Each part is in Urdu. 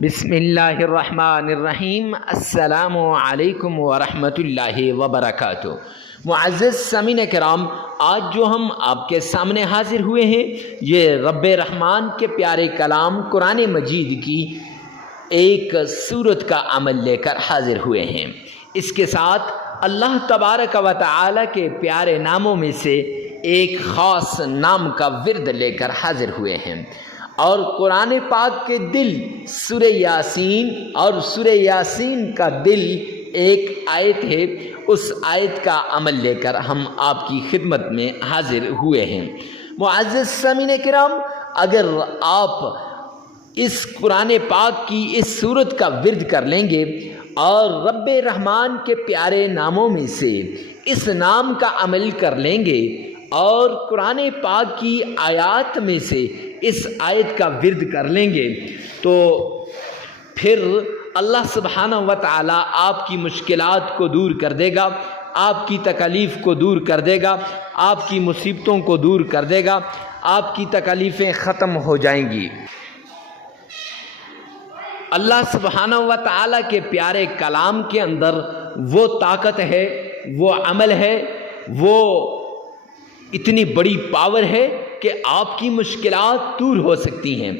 بسم اللہ الرحمن الرحیم۔ السلام علیکم ورحمۃ اللہ وبرکاتہ۔ معزز سامعین کرام، آج جو ہم آپ کے سامنے حاضر ہوئے ہیں یہ رب رحمان کے پیارے کلام قرآن مجید کی ایک سورت کا عمل لے کر حاضر ہوئے ہیں۔ اس کے ساتھ اللہ تبارک و تعالی کے پیارے ناموں میں سے ایک خاص نام کا ورد لے کر حاضر ہوئے ہیں، اور قرآن پاک کے دل سورہ یاسین، اور سورہ یاسین کا دل ایک آیت ہے، اس آیت کا عمل لے کر ہم آپ کی خدمت میں حاضر ہوئے ہیں۔ معزز سامعین کرام، اگر آپ اس قرآن پاک کی اس سورت کا ورد کر لیں گے اور رب رحمان کے پیارے ناموں میں سے اس نام کا عمل کر لیں گے اور قرآن پاک کی آیات میں سے اس آیت کا ورد کر لیں گے، تو پھر اللہ سبحانہ و تعالی آپ کی مشکلات کو دور کر دے گا، آپ کی تکالیف کو دور کر دے گا، آپ کی مصیبتوں کو دور کر دے گا، آپ کی تکالیفیں ختم ہو جائیں گی۔ اللہ سبحانہ و تعالی کے پیارے کلام کے اندر وہ طاقت ہے، وہ عمل ہے، وہ اتنی بڑی پاور ہے کہ آپ کی مشکلات دور ہو سکتی ہیں،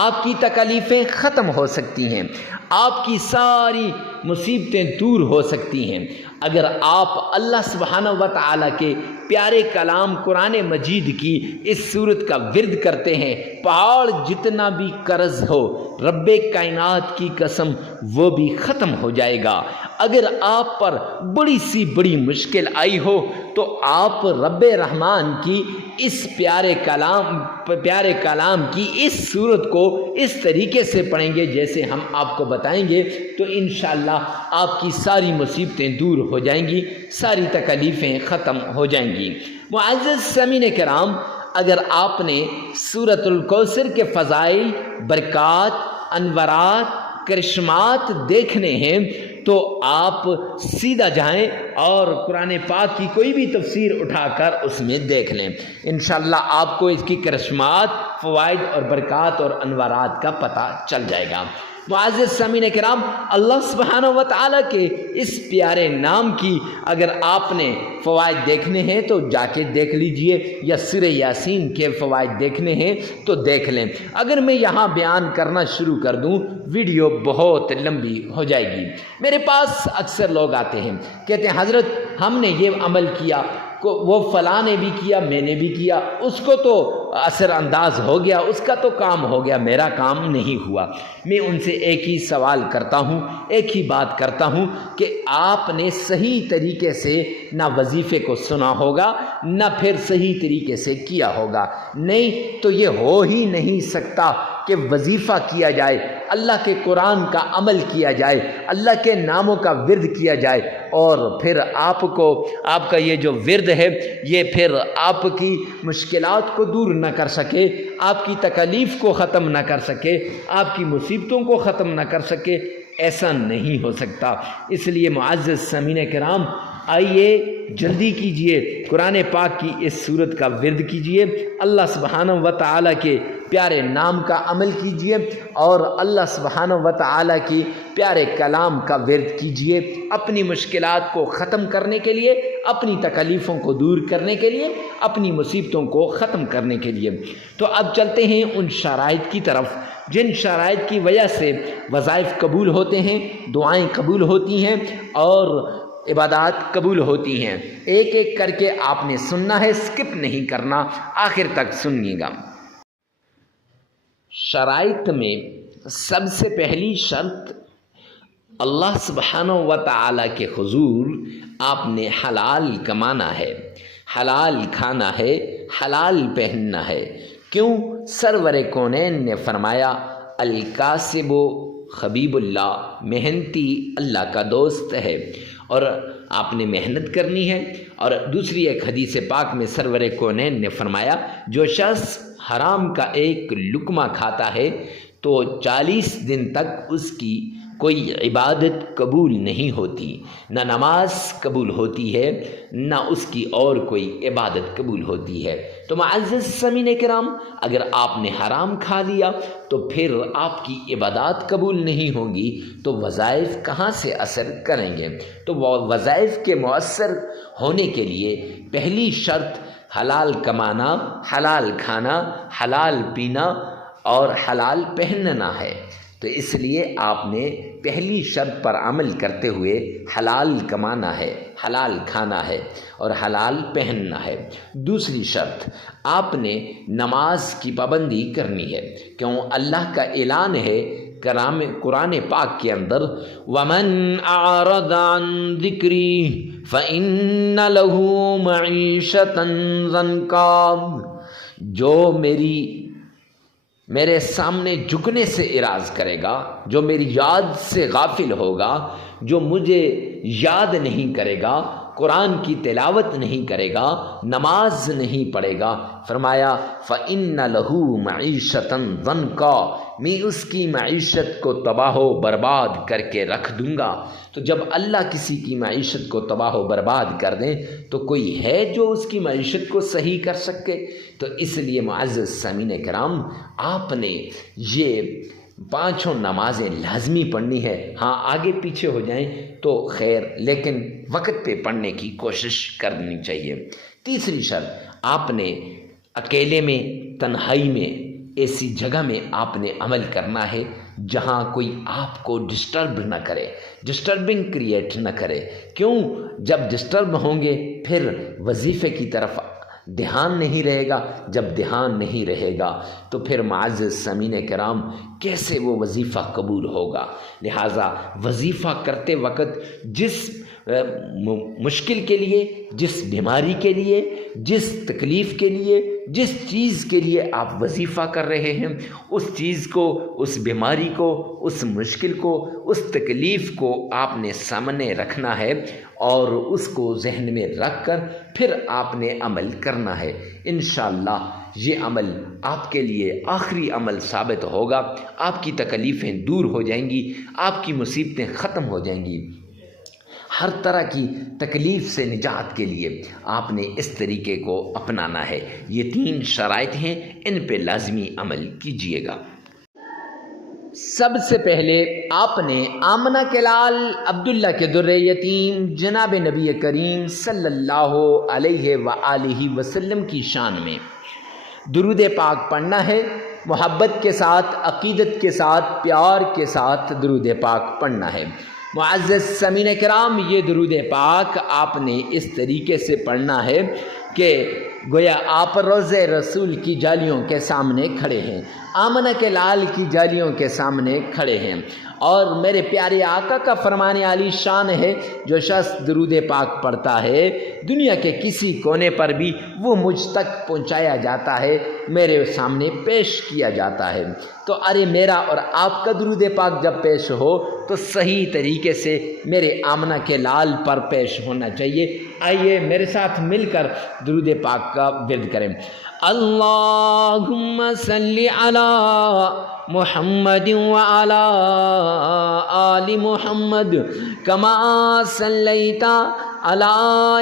آپ کی تکالیفیں ختم ہو سکتی ہیں، آپ کی ساری مصیبتیں دور ہو سکتی ہیں اگر آپ اللہ سبحانہ و تعالی کے پیارے کلام قرآن مجید کی اس سورت کا ورد کرتے ہیں۔ پہاڑ جتنا بھی قرض ہو، رب کائنات کی قسم وہ بھی ختم ہو جائے گا۔ اگر آپ پر بڑی سی بڑی مشکل آئی ہو تو آپ رب رحمان کی اس پیارے کلام کی اس سورت کو اس طریقے سے پڑھیں گے جیسے ہم آپ کو بتائیں گے، تو انشاءاللہ آپ کی ساری مصیبتیں دور ہو جائیں گی، ساری تکالیفیں ختم ہو جائیں گی۔ معزز سامعین کرام، اگر آپ نے سورۃ الکوثر کے فضائل، برکات، انوارات، کرشمات دیکھنے ہیں تو آپ سیدھا جائیں اور قرآن پاک کی کوئی بھی تفسیر اٹھا کر اس میں دیکھ لیں، انشاءاللہ آپ کو اس کی کرشمات، فوائد اور برکات اور انوارات کا پتہ چل جائے گا۔ معزز سامعین کرام، اللہ سبحانہ و تعالیٰ کے اس پیارے نام کی اگر آپ نے فوائد دیکھنے ہیں تو جا کے دیکھ لیجئے، یا سورہ یاسین کے فوائد دیکھنے ہیں تو دیکھ لیں۔ اگر میں یہاں بیان کرنا شروع کر دوں ویڈیو بہت لمبی ہو جائے گی۔ میرے پاس اکثر لوگ آتے ہیں، کہتے ہیں حضرت ہم نے یہ عمل کیا، وہ فلاں نے بھی کیا، میں نے بھی کیا، اس کو تو اثر انداز ہو گیا، اس کا تو کام ہو گیا، میرا کام نہیں ہوا۔ میں ان سے ایک ہی سوال کرتا ہوں، ایک ہی بات کرتا ہوں کہ آپ نے صحیح طریقے سے نہ وظیفے کو سنا ہوگا، نہ پھر صحیح طریقے سے کیا ہوگا، نہیں تو یہ ہو ہی نہیں سکتا کہ وظیفہ کیا جائے، اللہ کے قرآن کا عمل کیا جائے، اللہ کے ناموں کا ورد کیا جائے، اور پھر آپ کا یہ جو ورد ہے یہ پھر آپ کی مشکلات کو دور نہ کر سکے، آپ کی تکالیف کو ختم نہ کر سکے، آپ کی مصیبتوں کو ختم نہ کر سکے، ایسا نہیں ہو سکتا۔ اس لیے معزز سامعین کرام، آئیے جلدی کیجئے، قرآن پاک کی اس سورت کا ورد کیجئے، اللہ سبحانہ و تعالیٰ کے پیارے نام کا عمل کیجئے، اور اللہ سبحانہ و تعالیٰ کی پیارے کلام کا ورد کیجئے، اپنی مشکلات کو ختم کرنے کے لیے، اپنی تکالیفوں کو دور کرنے کے لیے، اپنی مصیبتوں کو ختم کرنے کے لیے۔ تو اب چلتے ہیں ان شرائط کی طرف جن شرائط کی وجہ سے وظائف قبول ہوتے ہیں، دعائیں قبول ہوتی ہیں اور عبادات قبول ہوتی ہیں۔ ایک ایک کر کے آپ نے سننا ہے، سکپ نہیں کرنا، آخر تک سنیے گا۔ شرائط میں سب سے پہلی شرط، اللہ سبحانہ و تعالیٰ کے حضور آپ نے حلال کمانا ہے، حلال کھانا ہے، حلال پہننا ہے۔ کیوں؟ سرور کونین نے فرمایا الکاسب حبیب اللہ، محنتی اللہ کا دوست ہے، اور آپ نے محنت کرنی ہے۔ اور دوسری ایک حدیث پاک میں سرور کونین نے فرمایا جو شخص حرام کا ایک لقمہ کھاتا ہے تو 40 دن تک اس کی کوئی عبادت قبول نہیں ہوتی، نہ نماز قبول ہوتی ہے، نہ اس کی اور کوئی عبادت قبول ہوتی ہے۔ تو معزز سامعین کرام، اگر آپ نے حرام کھا لیا تو پھر آپ کی عبادات قبول نہیں ہوں گی، تو وظائف کہاں سے اثر کریں گے؟ تو وہ وظائف کے مؤثر ہونے کے لیے پہلی شرط حلال کمانا، حلال کھانا، حلال پینا اور حلال پہننا ہے۔ تو اس لیے آپ نے پہلی شرط پر عمل کرتے ہوئے حلال کمانا ہے، حلال کھانا ہے اور حلال پہننا ہے۔ دوسری شرط، آپ نے نماز کی پابندی کرنی ہے، کیوں اللہ کا اعلان ہے قرآن پاک کے اندر، وَمَنْ أَعْرَضَ عَنْ ذِكْرِي فَإِنَّ لَهُ مَعِيشَةً ضَنْكًا، جو میرے سامنے جھکنے سے اعراض کرے گا، جو میری یاد سے غافل ہوگا، جو مجھے یاد نہیں کرے گا، قرآن کی تلاوت نہیں کرے گا، نماز نہیں پڑھے گا، فرمایا فَإِنَّ لَهُ مَعِيشَةً ضَنْكًا، میں اس کی معیشت کو تباہ و برباد کر کے رکھ دوں گا۔ تو جب اللہ کسی کی معیشت کو تباہ و برباد کر دیں تو کوئی ہے جو اس کی معیشت کو صحیح کر سکے؟ تو اس لیے معزز سامعین کرام، آپ نے یہ 5 نمازیں لازمی پڑھنی ہے۔ ہاں آگے پیچھے ہو جائیں تو خیر، لیکن وقت پہ پڑھنے کی کوشش کرنی چاہیے۔ تیسری شرط، آپ نے اکیلے میں، تنہائی میں، ایسی جگہ میں آپ نے عمل کرنا ہے جہاں کوئی آپ کو ڈسٹرب نہ کرے، ڈسٹربنگ کریٹ نہ کرے۔ کیوں؟ جب ڈسٹرب ہوں گے پھر وظیفے کی طرف دھیان نہیں رہے گا، جب دھیان نہیں رہے گا تو پھر معزز سامعین کرام کیسے وہ وظیفہ قبول ہوگا؟ لہٰذا وظیفہ کرتے وقت جس مشکل کے لیے، جس بیماری کے لیے، جس تکلیف کے لیے، جس چیز کے لیے آپ وظیفہ کر رہے ہیں، اس چیز کو، اس بیماری کو، اس مشکل کو، اس تکلیف کو آپ نے سامنے رکھنا ہے اور اس کو ذہن میں رکھ کر پھر آپ نے عمل کرنا ہے۔ انشاءاللہ یہ عمل آپ کے لیے آخری عمل ثابت ہوگا، آپ کی تکلیفیں دور ہو جائیں گی، آپ کی مصیبتیں ختم ہو جائیں گی۔ ہر طرح کی تکلیف سے نجات کے لیے آپ نے اس طریقے کو اپنانا ہے۔ یہ 3 شرائط ہیں، ان پہ لازمی عمل کیجیے گا۔ سب سے پہلے آپ نے آمنہ کے لال عبداللہ کے در یتیم جناب نبی کریم صلی اللہ علیہ وآلہ وسلم کی شان میں درود پاک پڑھنا ہے۔ محبت کے ساتھ، عقیدت کے ساتھ، پیار کے ساتھ درود پاک پڑھنا ہے۔ معزز سامعین کرام، یہ درود پاک آپ نے اس طریقے سے پڑھنا ہے کہ گویا آپ روضہ رسول کی جالیوں کے سامنے کھڑے ہیں، آمنہ کے لال کی جالیوں کے سامنے کھڑے ہیں، اور میرے پیارے آقا کا فرمان عالی شان ہے، جو شخص درود پاک پڑھتا ہے دنیا کے کسی کونے پر بھی وہ مجھ تک پہنچایا جاتا ہے، میرے سامنے پیش کیا جاتا ہے۔ تو ارے میرا اور آپ کا درود پاک جب پیش ہو تو صحیح طریقے سے میرے آمنہ کے لال پر پیش ہونا چاہیے۔ آئیے میرے ساتھ مل کر درود پاک کا ورد کریں۔ اللہم صلی علی محمد وعلی آل محمد کما صلیت علی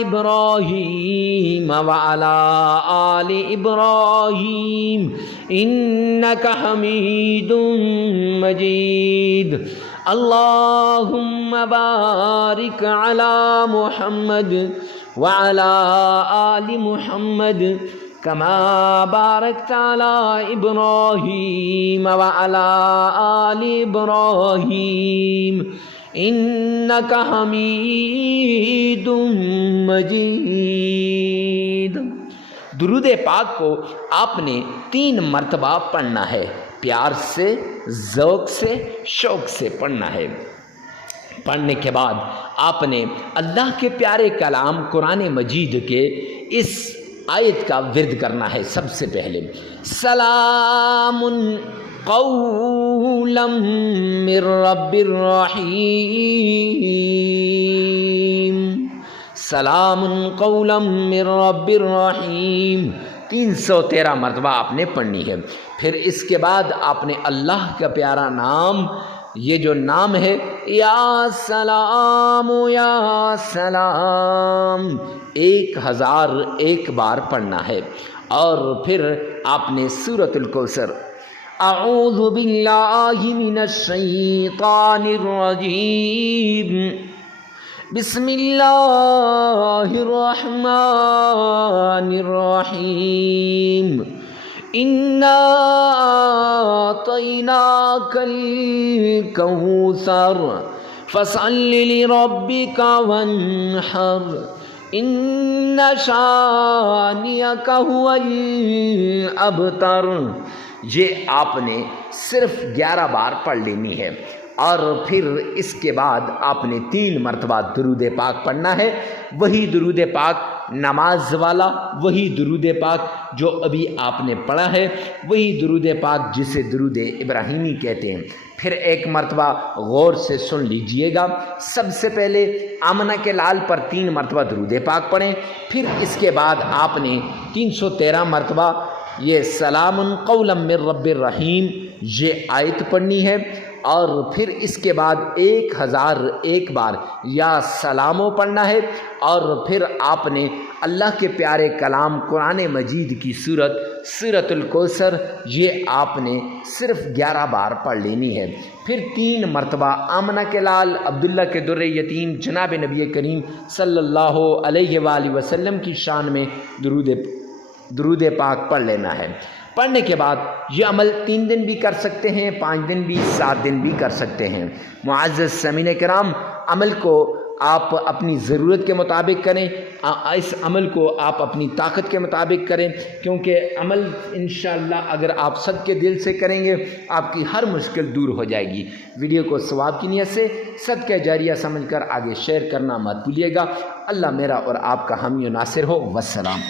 ابراہیم وعلی آل ابراہیم انک حمید مجید۔ اللہم بارک علی محمد وعلی آل محمد کما بارکت علی ابراہیم وعلی آل ابراہیم انک حمید مجید۔ درود پاک کو آپ نے 3 مرتبہ پڑھنا ہے، پیار سے، ذوق سے، شوق سے پڑھنا ہے۔ پڑھنے کے بعد آپ نے اللہ کے پیارے کلام قرآن مجید کے اس آیت کا ورد کرنا ہے۔ سب سے پہلے سلام قولا من رب الرحیم، سلام قولا من رب الرحیم 313 مرتبہ آپ نے پڑھنی ہے۔ پھر اس کے بعد آپ نے اللہ کا پیارا نام یہ جو نام ہے یا سلام یا سلام 1001 بار پڑھنا ہے۔ اور پھر آپ نے سورۃ الکوثر اعوذ باللہ من الشیطان الرجیم بسم اللہ الرحمن الرحیم اِنَّا أَعْطَيْنَاكَ الْكَوْثَرَ فَصَلِّ لِرَبِّكَ وَانْحَرْ إِنَّ شَانِئَكَ هُوَ الْأَبْتَرُ۔ یہ آپ نے صرف 11 بار پڑھ لینی ہے، اور پھر اس کے بعد آپ نے 3 مرتبہ درود پاک پڑھنا ہے، وہی درود پاک نماز والا، وہی درود پاک جو ابھی آپ نے پڑھا ہے، وہی درود پاک جسے درود ابراہیمی کہتے ہیں۔ پھر 1 مرتبہ غور سے سن لیجئے گا۔ سب سے پہلے آمنہ کے لال پر 3 مرتبہ درود پاک پڑھیں، پھر اس کے بعد آپ نے 313 مرتبہ یہ سلام قولا من رب الرحیم یہ آیت پڑھنی ہے، اور پھر اس کے بعد 1001 بار یا سلامو پڑھنا ہے، اور پھر آپ نے اللہ کے پیارے کلام قرآن مجید کی سورۃ الکوثر یہ آپ نے صرف 11 بار پڑھ لینی ہے۔ پھر 3 مرتبہ آمنہ کے لال، عبداللہ کے در یتیم، جناب نبی کریم صلی اللہ علیہ وآلہ وسلم کی شان میں درود پاک پڑھ لینا ہے۔ پڑھنے کے بعد یہ عمل 3 دن بھی کر سکتے ہیں، 5 دن بھی، 7 دن بھی کر سکتے ہیں۔ معزز سامعین کرام، عمل کو آپ اپنی ضرورت کے مطابق کریں، اس عمل کو آپ اپنی طاقت کے مطابق کریں، کیونکہ عمل انشاءاللہ اگر آپ صدقے دل سے کریں گے آپ کی ہر مشکل دور ہو جائے گی۔ ویڈیو کو ثواب کی نیت سے صدقہ جاریہ سمجھ کر آگے شیئر کرنا مت بھولیے گا۔ اللہ میرا اور آپ کا حامی و ناصر ہو۔ والسلام۔